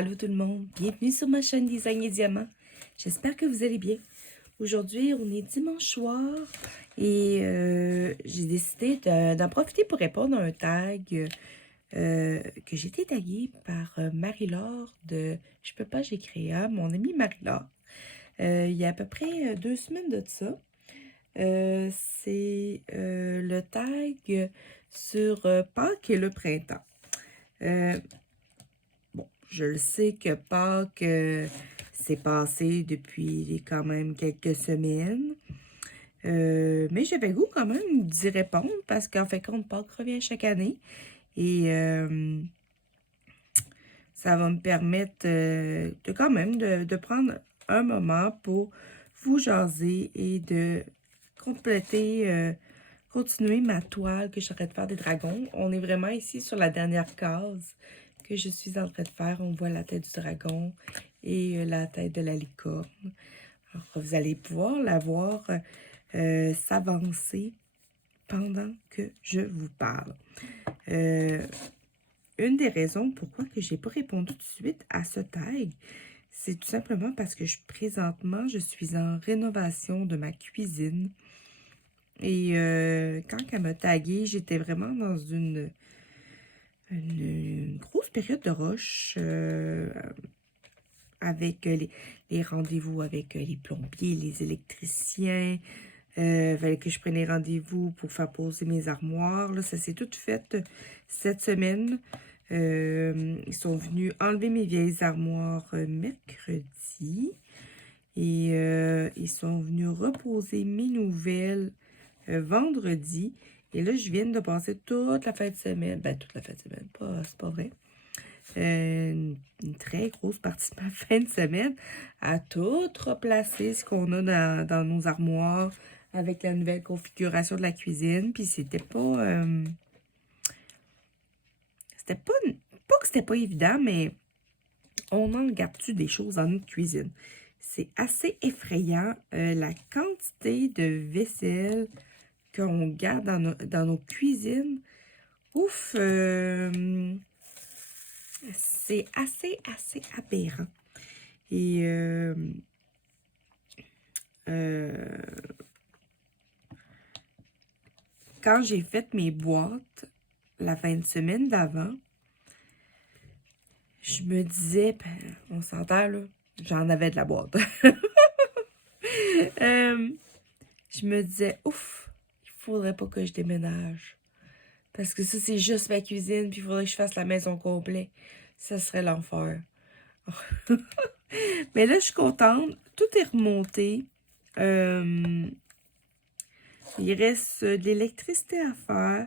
Allô tout le monde, bienvenue sur ma chaîne Design et Diamant. J'espère que vous allez bien. Aujourd'hui, on est dimanche soir et j'ai décidé d'en profiter pour répondre à un tag que j'ai été taguée par Marie-Laure de Je peux pas, j'ai créé, mon amie Marie-Laure. Il y a à peu près 2 semaines de ça. C'est le tag sur Pâques et le printemps. Bon, je le sais que Pâques s'est passé depuis quand même quelques semaines. Mais j'avais le goût quand même d'y répondre parce qu'en fait, compte, Pâques revient chaque année. Et ça va me permettre de quand même de prendre un moment pour vous jaser et de compléter, continuer ma toile que je suis en train de faire des dragons. On est vraiment ici sur la dernière case que je suis en train de faire. On voit la tête du dragon et la tête de la licorne. Alors, vous allez pouvoir la voir s'avancer pendant que je vous parle. Une des raisons pourquoi que j'ai pas répondu tout de suite à ce tag, c'est tout simplement parce que présentement, je suis en rénovation de ma cuisine. Et quand elle m'a taguée, j'étais vraiment dans une grosse période de rush avec les rendez-vous avec les plombiers, les électriciens. Fallait que je prenne les rendez-vous pour faire poser mes armoires. Là, ça s'est tout fait cette semaine. Ils sont venus enlever mes vieilles armoires mercredi. Et ils sont venus reposer mes nouvelles vendredi. Et là, je viens de passer toute la fin de semaine. Ben, toute la fin de semaine, c'est pas vrai. Une très grosse partie de ma fin de semaine à tout replacer ce qu'on a dans nos armoires avec la nouvelle configuration de la cuisine. Puis c'était pas... pas que c'était pas évident, mais on en garde-tu des choses dans notre cuisine? C'est assez effrayant la quantité de vaisselle qu'on garde dans nos cuisines. Ouf! C'est assez aberrant. Et quand j'ai fait mes boîtes la fin de semaine d'avant, je me disais, ben, on s'entend là, j'en avais de la boîte. Je me disais, ouf, il faudrait pas que je déménage. Parce que ça, c'est juste ma cuisine, puis il faudrait que je fasse la maison complète. Ça serait l'enfer. Mais là, je suis contente. Tout est remonté. Il reste de l'électricité à faire.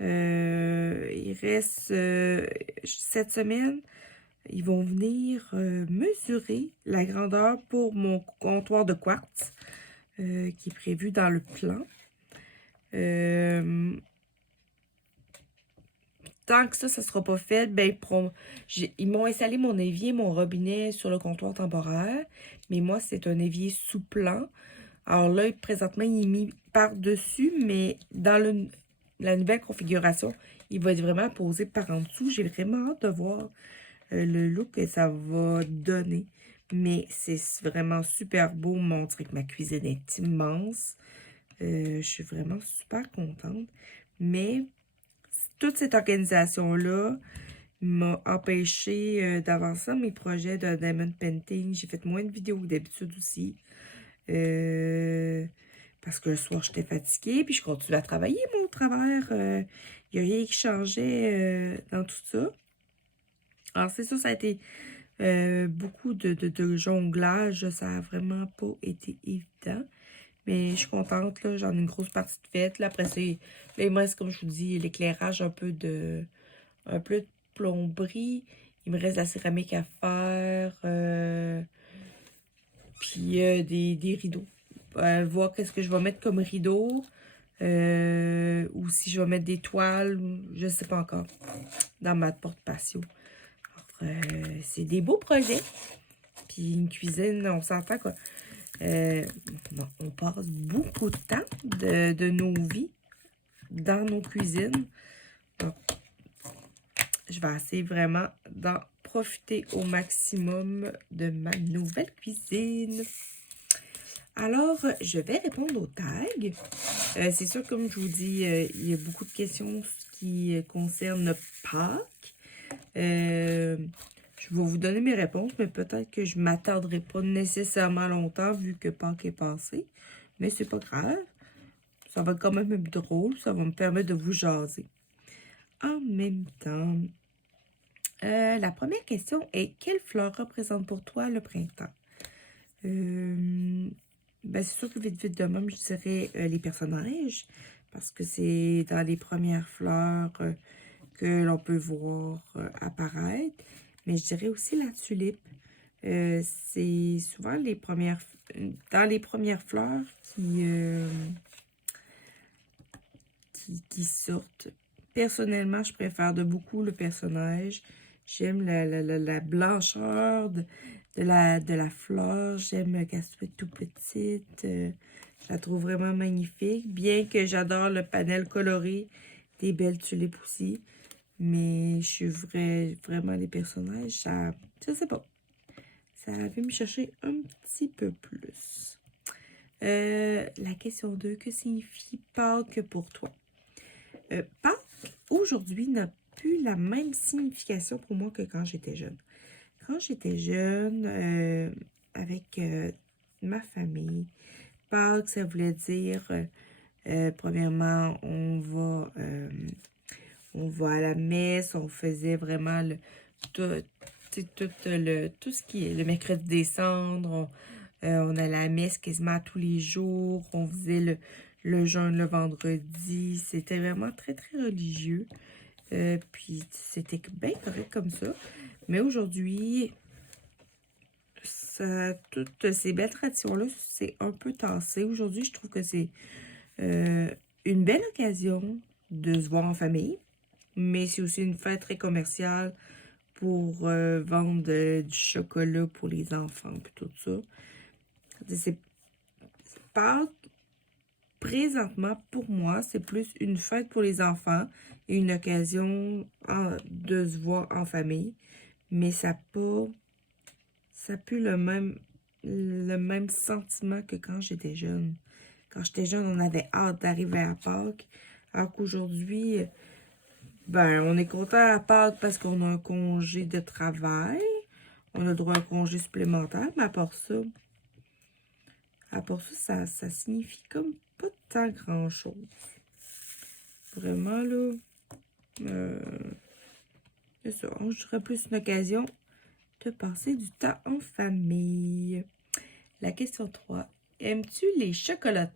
Il reste cette semaine, ils vont venir mesurer la grandeur pour mon comptoir de quartz qui est prévu dans le plan. Tant que ça ne sera pas fait, ben, ils m'ont installé mon évier, mon robinet sur le comptoir temporaire. Mais moi, c'est un évier sous plan. Alors là, présentement, il est mis par-dessus, mais dans la nouvelle configuration, il va être vraiment posé par en dessous. J'ai vraiment hâte de voir le look que ça va donner. Mais c'est vraiment super beau. On dirait que ma cuisine est immense. Je suis vraiment super contente. Mais toute cette organisation-là m'a empêché d'avancer dans mes projets de diamond painting. J'ai fait moins de vidéos que d'habitude aussi. Parce que le soir, j'étais fatiguée, puis je continue à travailler mon travers. Il n'y a rien qui changeait dans tout ça. Alors, c'est ça, ça a été beaucoup de jonglage. Ça n'a vraiment pas été évident. Mais je suis contente, là. J'en ai une grosse partie de faite. Là, après, là, il me reste, comme je vous dis, l'éclairage, un peu de plomberie. Il me reste la céramique à faire. Puis des rideaux. Voir qu'est-ce que je vais mettre comme rideau. Ou si je vais mettre des toiles. Je ne sais pas encore. Dans ma porte patio. C'est des beaux projets. Puis une cuisine, on s'entend quoi. On passe beaucoup de temps de nos vies dans nos cuisines. Donc, je vais essayer vraiment d'en profiter au maximum de ma nouvelle cuisine. Alors, je vais répondre aux tags. C'est sûr, comme je vous dis, il y a beaucoup de questions qui concernent Pâques. Je vais vous donner mes réponses, mais peut-être que je ne m'attarderai pas nécessairement longtemps vu que Pâques est passé. Mais c'est pas grave. Ça va quand même être drôle. Ça va me permettre de vous jaser. En même temps, la première question est: quelle fleur représente pour toi le printemps? Ben c'est sûr que vite de même, je dirais les personnages, parce que c'est dans les premières fleurs que l'on peut voir apparaître. Mais je dirais aussi la tulipe. C'est souvent dans les premières fleurs qui sortent. Personnellement, je préfère de beaucoup le personnage. J'aime la blancheur de la fleur. J'aime qu'elle soit tout petite. Je la trouve vraiment magnifique. Bien que j'adore le panel coloré des belles tulipes aussi. Mais je suis vraiment les personnages. Ça, je sais pas. Ça vient me chercher un petit peu plus. La question 2. Que signifie Pâques pour toi? Pâques, aujourd'hui, n'a plus la même signification pour moi que quand j'étais jeune. Quand j'étais jeune, avec ma famille, Pâques, ça voulait dire, premièrement, on va à la messe, on faisait vraiment tout, tout ce qui est le mercredi des cendres, on allait à la messe quasiment tous les jours, on faisait le jeûne le vendredi, c'était vraiment très, très religieux. Puis c'était bien correct comme ça. Mais aujourd'hui, toutes ces belles traditions-là, c'est un peu tassé. Aujourd'hui, je trouve que c'est une belle occasion de se voir en famille, mais c'est aussi une fête très commerciale pour vendre du chocolat pour les enfants et tout ça. C'est pas présentement, pour moi, c'est plus une fête pour les enfants et une occasion de se voir en famille. Mais ça n'a plus le même sentiment que quand j'étais jeune. Quand j'étais jeune, on avait hâte d'arriver à Pâques. Alors qu'aujourd'hui, ben, on est content à Pâques parce qu'on a un congé de travail. On a le droit à un congé supplémentaire, mais ça signifie comme pas tant grand-chose. Vraiment, là, c'est ça. Je dirais plus une occasion de passer du temps en famille. La question 3. Aimes-tu les chocolats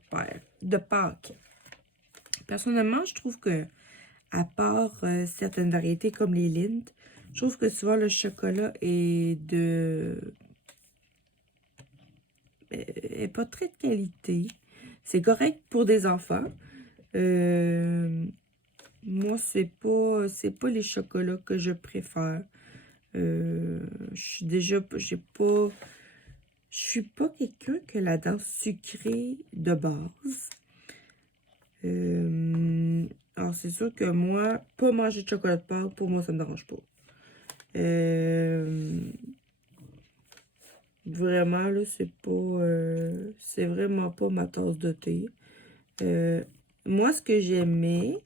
de Pâques? Personnellement, je trouve que, à part certaines variétés comme les Lindt, je trouve que souvent le chocolat est pas très de qualité. C'est correct pour des enfants. Moi, c'est pas les chocolats que je préfère. Je suis pas quelqu'un que la dent sucrée de base. Alors, c'est sûr que moi, pas manger de chocolat de Pâques, pour moi, ça me dérange pas. Vraiment, là, c'est vraiment pas ma tasse de thé. Moi, ce que j'aimais,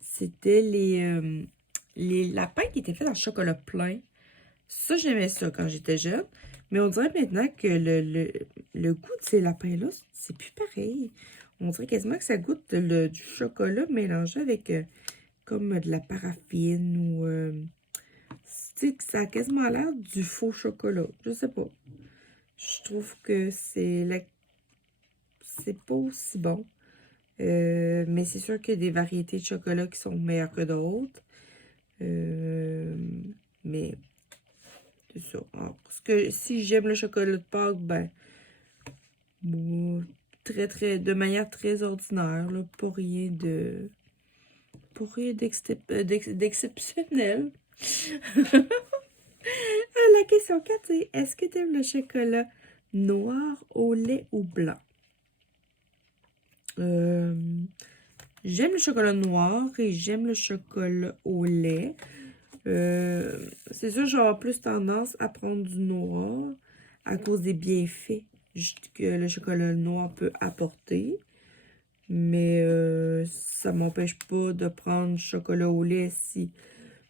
c'était les lapins qui étaient faits en chocolat plein. Ça, j'aimais ça quand j'étais jeune. Mais on dirait maintenant que le goût de ces lapins-là, c'est plus pareil. On dirait quasiment que ça goûte du chocolat mélangé avec comme de la paraffine ou... tu sais, que ça a quasiment l'air du faux chocolat. Je sais pas. Je trouve que c'est pas aussi bon. Mais c'est sûr qu'il y a des variétés de chocolat qui sont meilleures que d'autres. Mais c'est ça. Alors, parce que si j'aime le chocolat de Pâques, ben, moi, de manière très ordinaire, là, d'exceptionnel. La question 4, c'est: est-ce que tu aimes le chocolat noir au lait ou blanc? J'aime le chocolat noir et j'aime le chocolat au lait. C'est sûr, j'aurai plus tendance à prendre du noir à cause des bienfaits que le chocolat noir peut apporter. Mais ça m'empêche pas de prendre du chocolat au lait si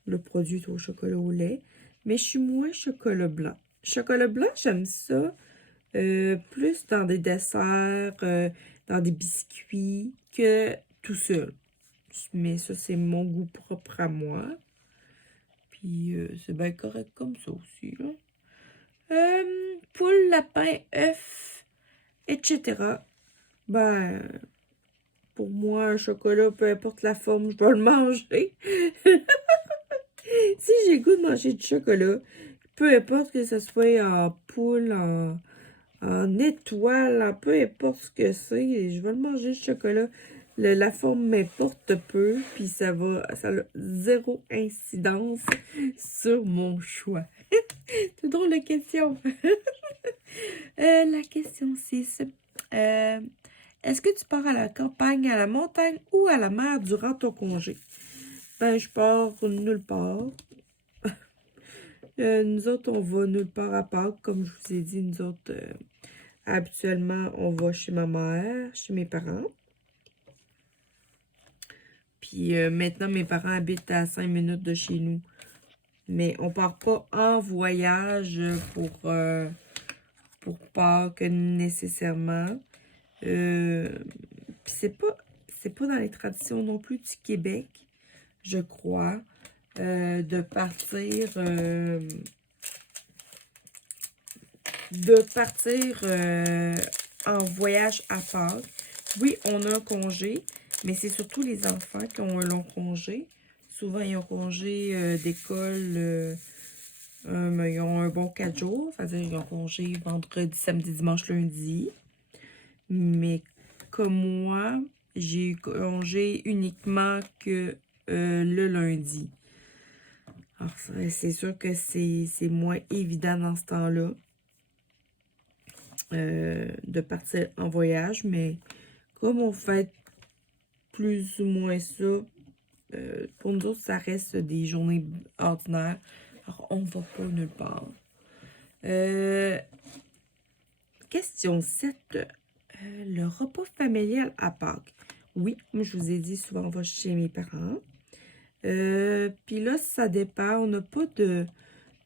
le produit est au chocolat au lait. Mais je suis moins chocolat blanc. Chocolat blanc, j'aime ça plus dans des desserts, dans des biscuits que tout seul. Mais ça, c'est mon goût propre à moi. Puis c'est bien correct comme ça aussi, là. Poule, lapin, œuf, etc. Ben, pour moi, un chocolat, peu importe la forme, je vais le manger. Si j'ai le goût de manger du chocolat, peu importe que ce soit en poule, en étoile, en peu importe ce que c'est, je vais le manger, le chocolat. La forme m'importe peu, puis ça a zéro incidence sur mon choix. C'est drôle de question. La question 6. Est-ce que tu pars à la campagne, à la montagne ou à la mer durant ton congé? Ben, je pars nulle part. Nous autres, on va nulle part à Pâques. Comme je vous ai dit, nous autres, habituellement, on va chez ma mère, chez mes parents. Puis maintenant, mes parents habitent à 5 minutes de chez nous. Mais on part pas en voyage pour Pâques nécessairement. Puis c'est pas dans les traditions non plus du Québec, je crois, de partir en voyage à Pâques. Oui, on a un congé, mais c'est surtout les enfants qui ont un long congé. Souvent, ils ont congé d'école, ils ont un bon 4 jours, c'est-à-dire ils ont congé vendredi, samedi, dimanche, lundi. Mais comme moi, j'ai congé uniquement que le lundi. Alors, c'est sûr que c'est moins évident dans ce temps-là de partir en voyage, mais comme on fait plus ou moins ça, pour nous autres, ça reste des journées ordinaires. Alors, on va pas nulle part. Question 7. Le repas familial à Pâques. Oui, comme je vous ai dit, souvent on va chez mes parents. Puis là, ça dépend. On n'a pas de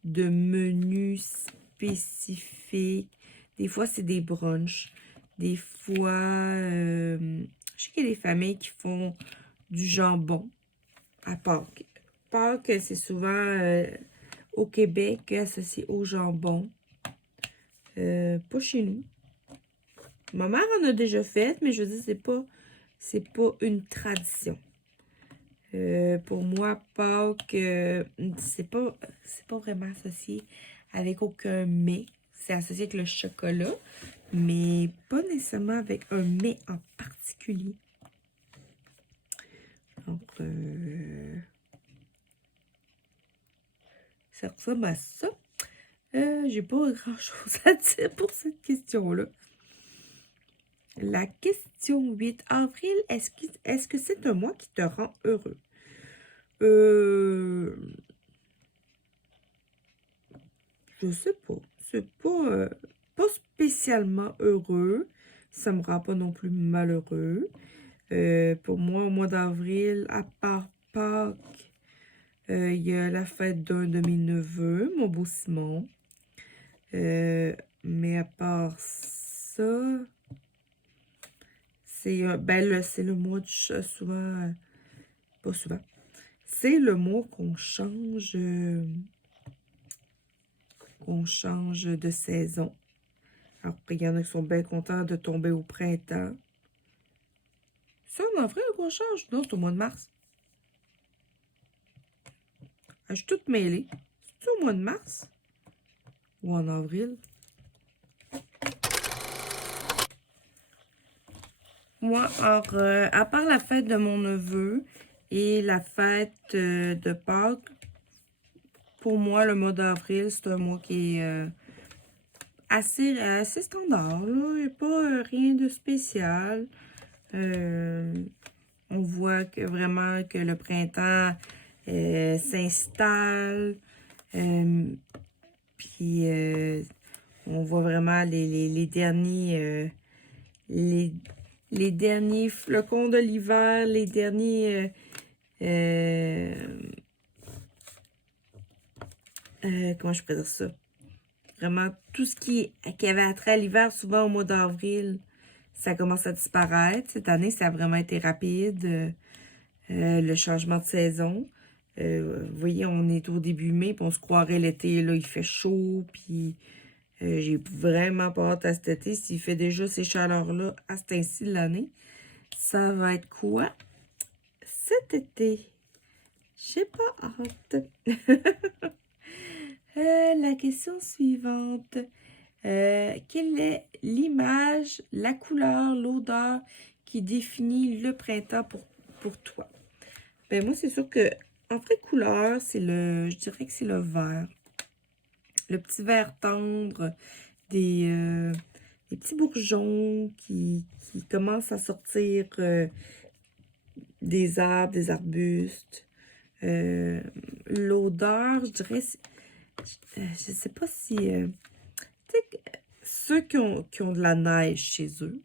menu spécifique. Des fois, c'est des brunchs. Des fois, je sais qu'il y a des familles qui font du jambon à Pâques. Pâques, c'est souvent au Québec associé au jambon. Pas chez nous. Ma mère en a déjà fait, mais je veux dire, c'est pas une tradition. Pour moi, Pâques, c'est pas vraiment associé avec aucun mets. C'est associé avec le chocolat, mais pas nécessairement avec un mets en particulier. Donc, ça ressemble à ça. J'ai pas grand-chose à dire pour cette question-là. La question 8. Avril, est-ce que c'est un mois qui te rend heureux? Je sais pas. C'est pas spécialement heureux. Ça me rend pas non plus malheureux. Pour moi, au mois d'avril, à part Pâques, il y a la fête d'un de mes neveux, mon beau Simon. Mais à part ça, c'est le mois du chat, souvent, pas souvent. C'est le mois qu'on change de saison. Alors, il y en a qui sont bien contents de tomber au printemps. Ça, en vrai, qu'on change? Non, c'est au mois de mars. Je suis toute mêlée. C'est au mois de mars? Ou en avril? Moi, alors, à part la fête de mon neveu et la fête de Pâques, pour moi, le mois d'avril, c'est un mois qui est assez standard. Là. Il n'y a pas rien de spécial. On voit que vraiment que le printemps s'installe. Puis on voit vraiment les derniers les derniers flocons de l'hiver, les derniers comment je pourrais dire ça? Vraiment, tout ce qui avait attrait à l'hiver, souvent au mois d'avril, ça commence à disparaître. Cette année, ça a vraiment été rapide, le changement de saison. Vous voyez, on est au début mai, puis on se croirait l'été, là, il fait chaud, puis j'ai vraiment pas hâte à cet été. S'il fait déjà ces chaleurs-là à ce temps-ci de l'année, ça va être quoi cet été? J'ai pas hâte. La question suivante. Quelle est l'image, la couleur, l'odeur qui définit le printemps pour toi? Ben moi, c'est sûr que, en vrai, couleur, je dirais que c'est le vert. Le petit vert tendre, des petits bourgeons qui commencent à sortir des arbres, des arbustes. L'odeur, je dirais, je sais pas si... tu sais, ceux qui ont de la neige chez eux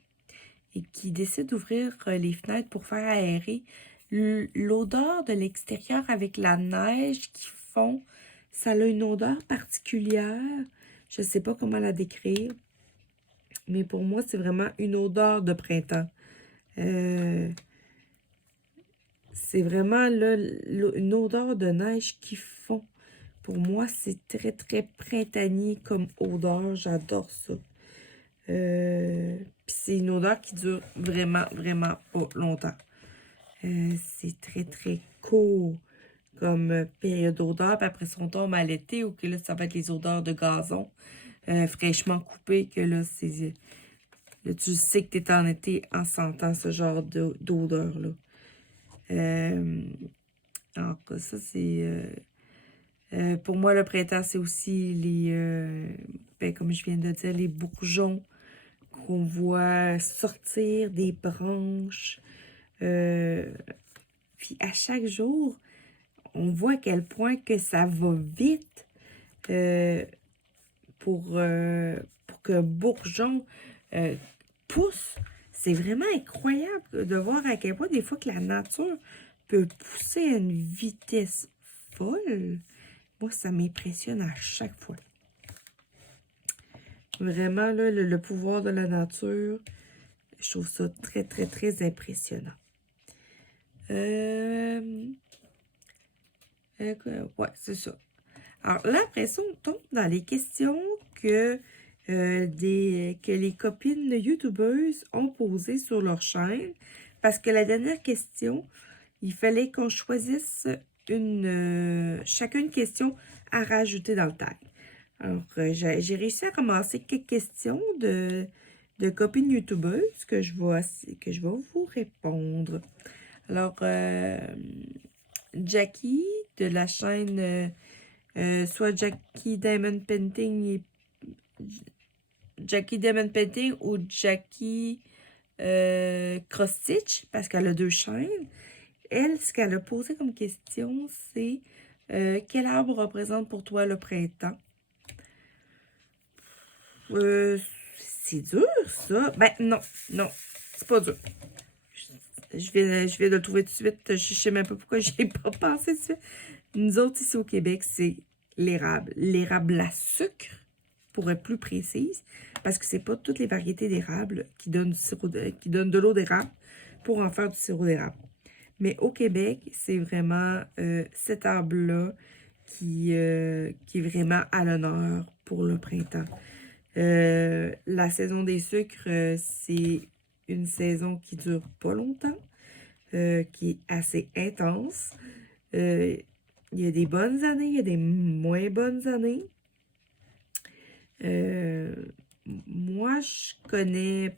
et qui décident d'ouvrir les fenêtres pour faire aérer, l'odeur de l'extérieur avec la neige qu'ils font, ça a une odeur particulière. Je sais pas comment la décrire, mais pour moi, c'est vraiment une odeur de printemps. C'est vraiment là, une odeur de neige qu'ils font. Pour moi, c'est très, très printanier comme odeur. J'adore ça. Puis c'est une odeur qui dure vraiment, vraiment pas longtemps. C'est très, très court comme période d'odeur. Puis après, on tombe à l'été, ou que là, ça va être les odeurs de gazon fraîchement coupées, que là, là, tu sais que tu es en été en sentant ce genre d'odeur-là. Alors, ça, c'est... pour moi, le printemps, c'est aussi comme je viens de dire, les bourgeons qu'on voit sortir des branches. Puis à chaque jour, on voit à quel point que ça va vite pour qu'un bourgeon pousse. C'est vraiment incroyable de voir à quel point des fois que la nature peut pousser à une vitesse folle. Moi, ça m'impressionne à chaque fois. Vraiment, là, le pouvoir de la nature, je trouve ça très, très, très impressionnant. Ouais, c'est ça. Alors là, après ça, on tombe dans les questions que les copines youtubeuses ont posées sur leur chaîne. Parce que la dernière question, il fallait qu'on choisisse chacune question à rajouter dans le tag. Alors, j'ai réussi à ramasser quelques questions de copines youtubeuses que je vais vous répondre. Alors, Jackie de la chaîne soit Jackie Diamond Painting ou Jackie Cross Stitch, parce qu'elle a 2 chaînes. Elle, ce qu'elle a posé comme question, c'est quel arbre représente pour toi le printemps? C'est dur, ça. Ben, non, c'est pas dur. Je viens de le trouver tout de suite. Je sais même pas pourquoi j'ai pas pensé tout de suite. Nous autres, ici au Québec, c'est l'érable. L'érable à sucre, pour être plus précise, parce que c'est pas toutes les variétés d'érable qui donnent de l'eau d'érable pour en faire du sirop d'érable. Mais au Québec, c'est vraiment cet arbre-là qui est vraiment à l'honneur pour le printemps. La saison des sucres, c'est une saison qui dure pas longtemps, qui est assez intense. Il y a des bonnes années, il y a des moins bonnes années. Moi, je connais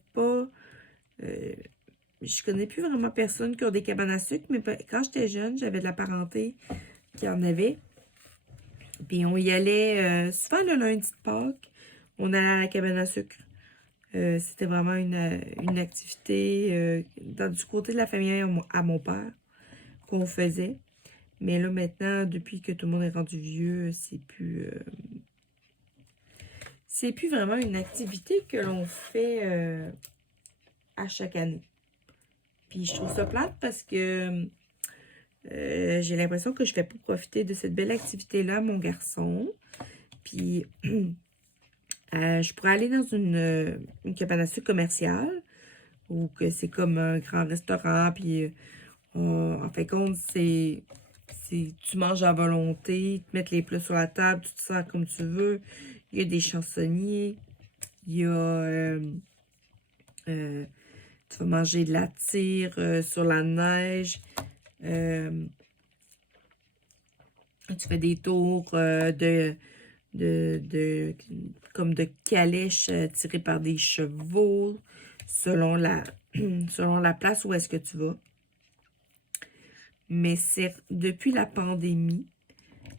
plus vraiment personne qui a des cabanes à sucre, mais quand j'étais jeune, j'avais de la parenté qui en avait. Puis on y allait souvent le lundi de Pâques, on allait à la cabane à sucre. C'était vraiment une activité du côté de la famille à mon père qu'on faisait. Mais là, maintenant, depuis que tout le monde est rendu vieux, c'est plus vraiment une activité que l'on fait à chaque année. Puis je trouve ça plate parce que j'ai l'impression que je ne fais pas profiter de cette belle activité-là à mon garçon. Puis je pourrais aller dans une cabane à sucre commerciale où que c'est comme un grand restaurant. Puis en fait compte, tu manges à volonté, ils te mettent les plats sur la table, tu te sers comme tu veux. Il y a des chansonniers, il y a tu vas manger de la tire sur la neige. Tu fais des tours comme de calèches tirées par des chevaux selon selon la place où est-ce que tu vas. Mais c'est depuis la pandémie,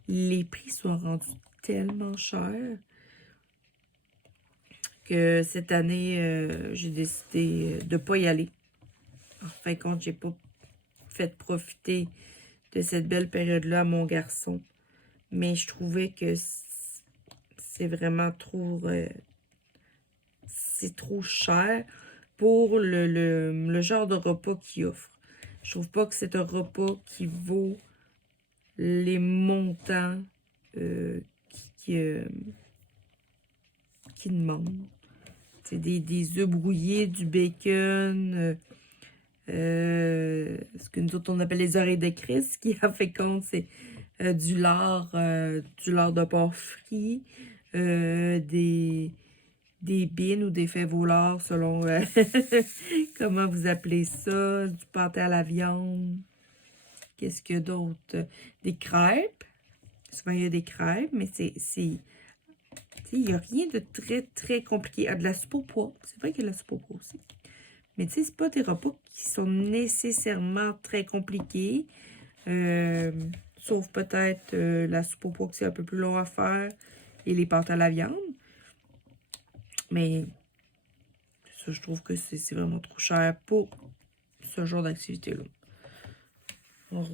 les prix sont rendus tellement chers que cette année, j'ai décidé de ne pas y aller. En fin de compte, j'ai pas fait profiter de cette belle période-là à mon garçon. Mais je trouvais que c'est vraiment trop... c'est trop cher pour le genre de repas qu'il offre. Je trouve pas que c'est un repas qui vaut les montants qui demandent. C'est des œufs brouillés, du bacon, ce que nous autres on appelle les oreilles de Christ, qui en fait compte, c'est du lard de porc frit, des bines ou des fèves au lard selon comment vous appelez ça, du pâté à la viande. Qu'est-ce qu'il y a d'autre? Des crêpes. Souvent, il y a des crêpes, mais il n'y a rien de très, très compliqué. Ah, de la soupe au pois. C'est vrai qu'il y a de la soupe au pois aussi. Mais tu sais, c'est pas des repas qui sont nécessairement très compliqués. Sauf peut-être la soupe au pois que c'est un peu plus long à faire et les pâtes à la viande. Mais ça, je trouve que c'est vraiment trop cher pour ce genre d'activité-là. Alors,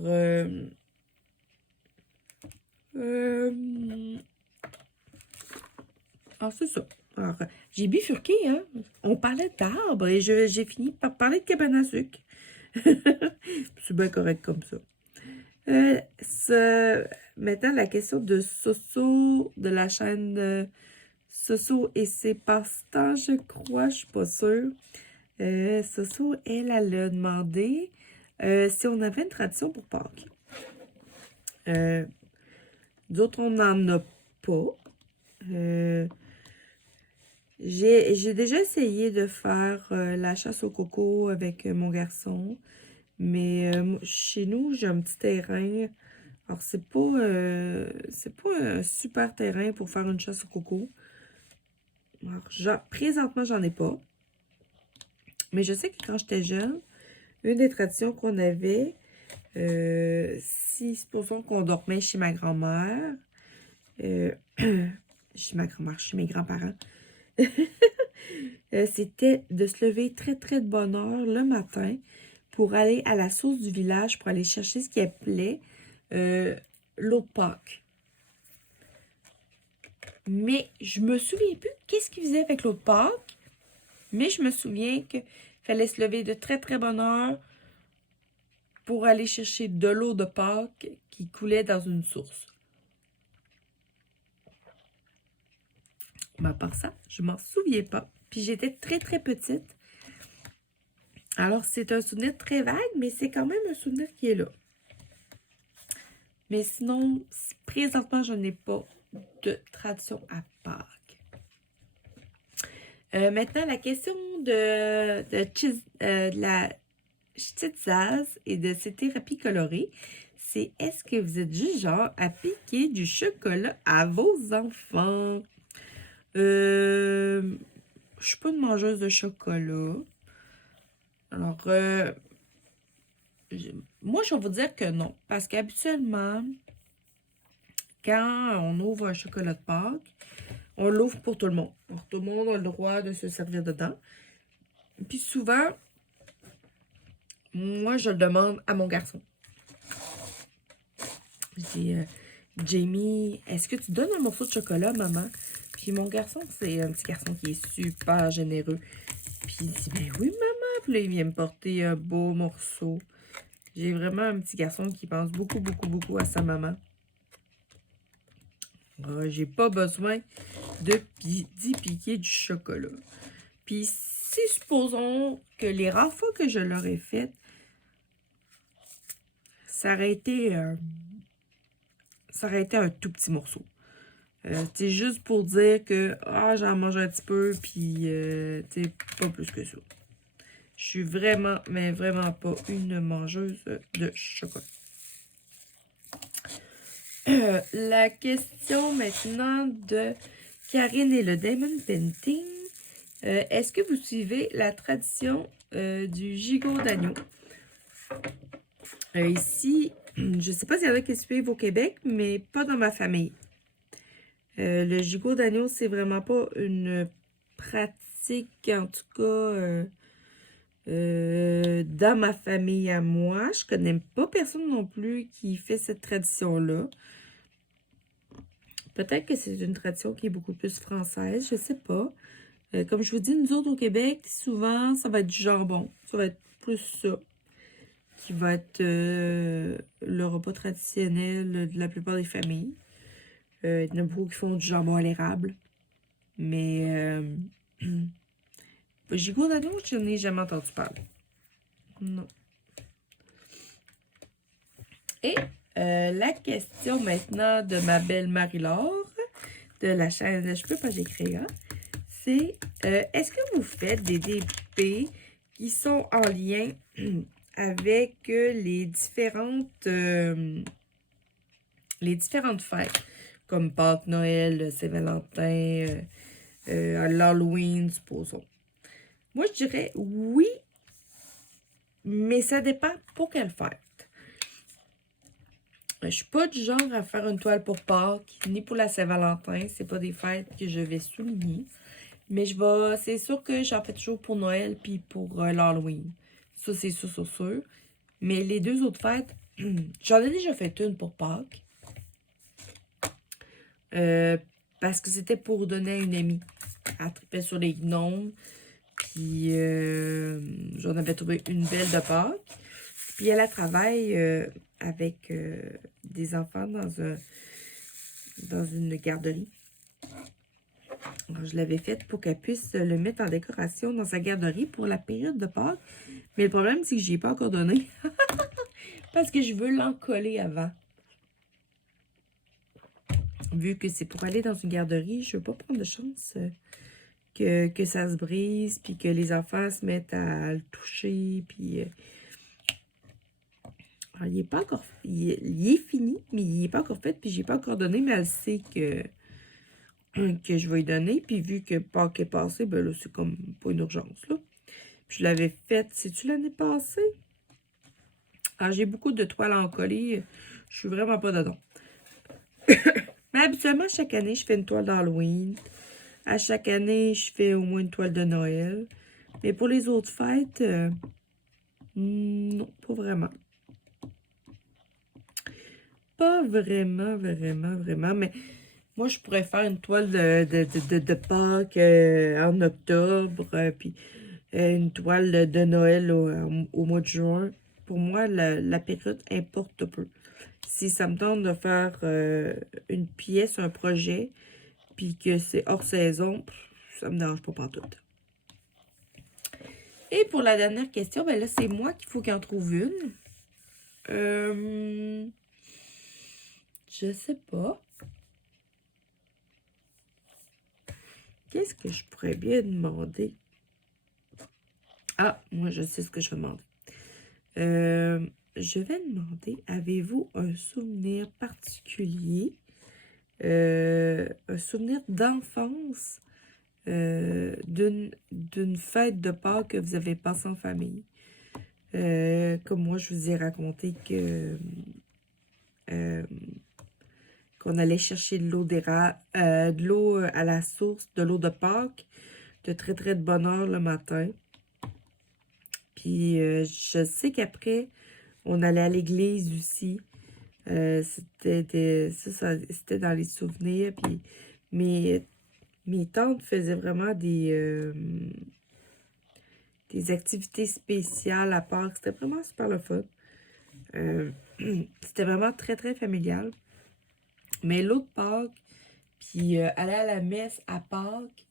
c'est ça. Alors, j'ai bifurqué, hein. On parlait d'arbres et j'ai fini par parler de cabane à sucre. C'est bien correct comme ça. Maintenant, la question de Soso, de la chaîne Soso et ses passe-temps, je crois, je suis pas sûre. Soso, elle a demandé si on avait une tradition pour Pâques. D'autres, on n'en a pas. J'ai déjà essayé de faire la chasse au coco avec mon garçon. Mais chez nous, j'ai un petit terrain. Alors, c'est pas un super terrain pour faire une chasse au coco. Alors, présentement, j'en ai pas. Mais je sais que quand j'étais jeune, une des traditions qu'on avait, si supposons qu'on dormait chez ma grand-mère, chez ma grand-mère, chez mes grands-parents, c'était de se lever très, très de bonne heure le matin pour aller à la source du village, pour aller chercher ce qui appelait l'eau de Pâques. Mais je me souviens plus qu'est-ce qu'ils faisaient avec l'eau de Pâques. Mais je me souviens qu'il fallait se lever de très, très bonne heure pour aller chercher de l'eau de Pâques qui coulait dans une source. Mais à part ça, je m'en souviens pas. Puis j'étais très, très petite. Alors, c'est un souvenir très vague, mais c'est quand même un souvenir qui est là. Mais sinon, présentement, je n'ai pas de tradition à Pâques. Maintenant, la question de la Ch'titsaz et de ses thérapies colorées, c'est est-ce que vous êtes du genre à piquer du chocolat à vos enfants? Je suis pas une mangeuse de chocolat. Alors, moi, je vais vous dire que non. Parce qu'habituellement, quand on ouvre un chocolat de Pâques, on l'ouvre pour tout le monde. Alors, tout le monde a le droit de se servir dedans. Puis souvent, moi, je le demande à mon garçon. Je dis, Jamie, est-ce que tu donnes un morceau de chocolat, maman? Puis mon garçon, c'est un petit garçon qui est super généreux. Puis il dit, ben oui, maman. Puis là, il vient me porter un beau morceau. J'ai vraiment un petit garçon qui pense beaucoup, beaucoup, beaucoup à sa maman. J'ai pas besoin d'y piquer du chocolat. Puis si supposons que les rares fois que je l'aurais fait, ça aurait été un tout petit morceau. C'est juste pour dire que j'en mange un petit peu, puis pas plus que ça. Je suis vraiment, mais vraiment pas une mangeuse de chocolat. La question maintenant de Karine et le Diamond Painting. Est-ce que vous suivez la tradition du gigot d'agneau? Ici, je ne sais pas s'il y en a qui suivent au Québec, mais pas dans ma famille. Le gigot d'agneau, c'est vraiment pas une pratique, en tout cas, dans ma famille à moi. Je connais pas personne non plus qui fait cette tradition-là. Peut-être que c'est une tradition qui est beaucoup plus française, je sais pas. Comme je vous dis, nous autres au Québec, souvent, ça va être du jambon. Ça va être plus ça qui va être le repas traditionnel de la plupart des familles. Il y en a beaucoup qui font du jambon à l'érable. Mais gigot d'agneau, je n'ai jamais entendu parler. Non. Et la question maintenant de ma belle Marie-Laure, de la chaîne Je peux pas j'écris, hein? C'est est-ce que vous faites des DP qui sont en lien avec les différentes fêtes, comme Pâques, Noël, Saint-Valentin, l'Halloween, supposons. Moi, je dirais oui, mais ça dépend pour quelle fête. Je suis pas du genre à faire une toile pour Pâques, ni pour la Saint-Valentin. C'est pas des fêtes que je vais souligner. Mais c'est sûr que j'en fais toujours pour Noël puis pour l'Halloween. Ça, c'est sûr, sûr, sûr. Mais les deux autres fêtes, j'en ai déjà fait une pour Pâques. Parce que c'était pour donner à une amie. Elle tripait sur les gnomes. Puis j'en avais trouvé une belle de Pâques. Puis elle travaille avec des enfants dans une garderie. Alors, je l'avais faite pour qu'elle puisse le mettre en décoration dans sa garderie pour la période de Pâques. Mais le problème, c'est que je n'y ai pas encore donné. Parce que je veux l'encoller avant. Vu que c'est pour aller dans une garderie, je ne veux pas prendre de chance que ça se brise, puis que les enfants se mettent à le toucher, puis... alors, il n'est pas encore... Il est fini, mais il n'est pas encore fait, puis je n'ai pas encore donné, mais elle sait que je vais lui donner. Puis vu que Pâques est passé, ben là, c'est comme pas une urgence, là. Puis je l'avais faite, c'est-tu l'année passée? Alors, j'ai beaucoup de toiles à encoller. Je suis vraiment pas dedans. Mais habituellement, chaque année, je fais une toile d'Halloween. À chaque année, je fais au moins une toile de Noël. Mais pour les autres fêtes, non, pas vraiment. Pas vraiment, vraiment, vraiment. Mais moi, je pourrais faire une toile de Pâques en octobre. Puis une toile de Noël au mois de juin. Pour moi, la période importe peu. Si ça me tente de faire une pièce, un projet, puis que c'est hors saison, ça me dérange pas pantoute. Et pour la dernière question, ben là, c'est moi qu'il faut qu'il en trouve une. Je sais pas. Qu'est-ce que je pourrais bien demander? Ah, moi, je sais ce que je vais demander. Je vais demander, avez-vous un souvenir particulier, un souvenir d'enfance d'une fête de Pâques que vous avez passée en famille? Comme moi, je vous ai raconté que qu'on allait chercher de l'eau à la source, de l'eau de Pâques, de très, très de bonne heure le matin. Puis, je sais qu'après, on allait à l'église aussi. C'était dans les souvenirs. Puis mes tantes faisaient vraiment des activités spéciales à Pâques. C'était vraiment super le fun. C'était vraiment très, très familial. Mais l'autre Pâques, puis aller à la messe à Pâques,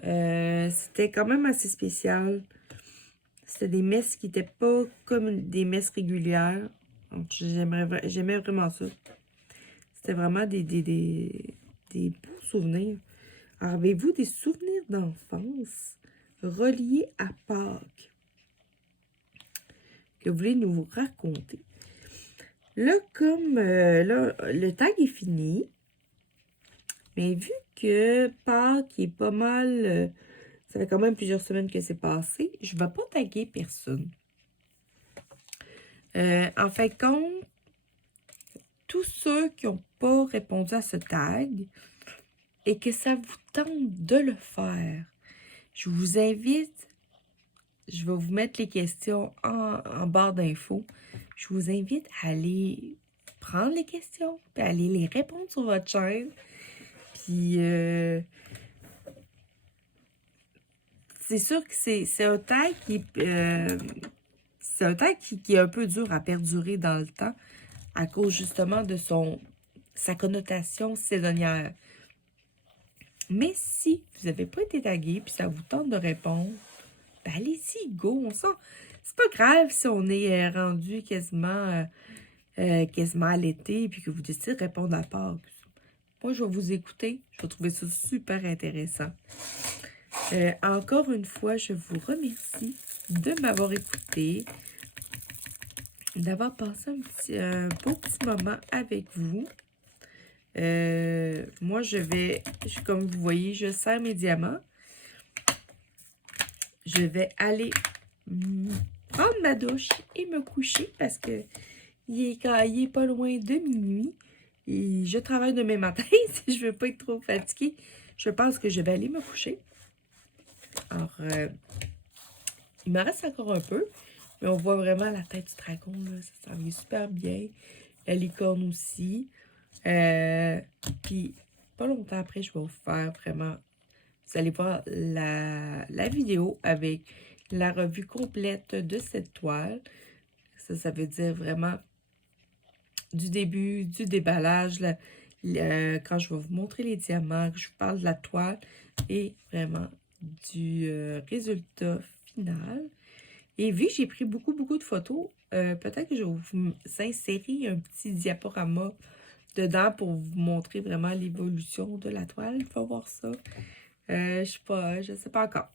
c'était quand même assez spécial. C'était des messes qui n'étaient pas comme des messes régulières. Donc, j'aimais vraiment ça. C'était vraiment des beaux souvenirs. Alors, avez-vous des souvenirs d'enfance reliés à Pâques que vous voulez nous raconter? Là, comme là, le tag est fini, mais vu que Pâques est pas mal, ça fait quand même plusieurs semaines que c'est passé, je ne vais pas taguer personne. En fait, compte, tous ceux qui n'ont pas répondu à ce tag et que ça vous tente de le faire, je vous invite, je vais vous mettre les questions en barre d'infos. Je vous invite à aller prendre les questions, puis aller les répondre sur votre chaîne. Puis, c'est sûr que c'est un tag c'est un tag qui est un peu dur à perdurer dans le temps à cause justement de sa connotation saisonnière. Mais si vous n'avez pas été tagué puis ça vous tente de répondre, ben allez-y, go, on sent. C'est pas grave si on est rendu quasiment à l'été puis que vous décidez de répondre à Pâques. Moi, je vais vous écouter. Je vais trouver ça super intéressant. Encore une fois, je vous remercie de m'avoir écouté, d'avoir passé un beau petit moment avec vous. Moi, comme vous voyez, je serre mes diamants. Je vais aller prendre ma douche et me coucher parce que il est pas loin de minuit. Et je travaille demain matin si je veux pas être trop fatiguée. Je pense que je vais aller me coucher. Alors, il me reste encore un peu, mais on voit vraiment la tête du dragon, là. Ça s'en vient super bien. La licorne aussi. Puis, pas longtemps après, je vais vous faire vraiment... Vous allez voir la vidéo avec la revue complète de cette toile. Ça veut dire vraiment du début, du déballage, quand je vais vous montrer les diamants, que je vous parle de la toile et vraiment du résultat final. Et vu que j'ai pris beaucoup, beaucoup de photos, peut-être que je vais vous insérer un petit diaporama dedans pour vous montrer vraiment l'évolution de la toile. Il faut voir ça. Je sais pas encore.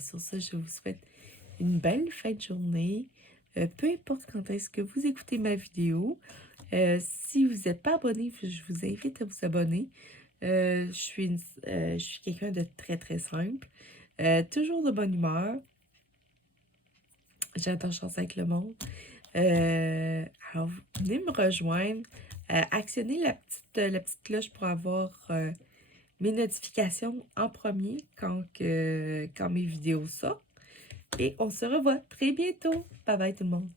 Sur ça, je vous souhaite une belle fin de journée. Peu importe quand est-ce que vous écoutez ma vidéo. Si vous n'êtes pas abonné, je vous invite à vous abonner. Je suis quelqu'un de très, très simple. Toujours de bonne humeur. J'adore chancer avec le monde. Alors, venez me rejoindre. Actionnez la petite cloche pour avoir mes notifications en premier quand mes vidéos sortent. Et on se revoit très bientôt. Bye bye tout le monde.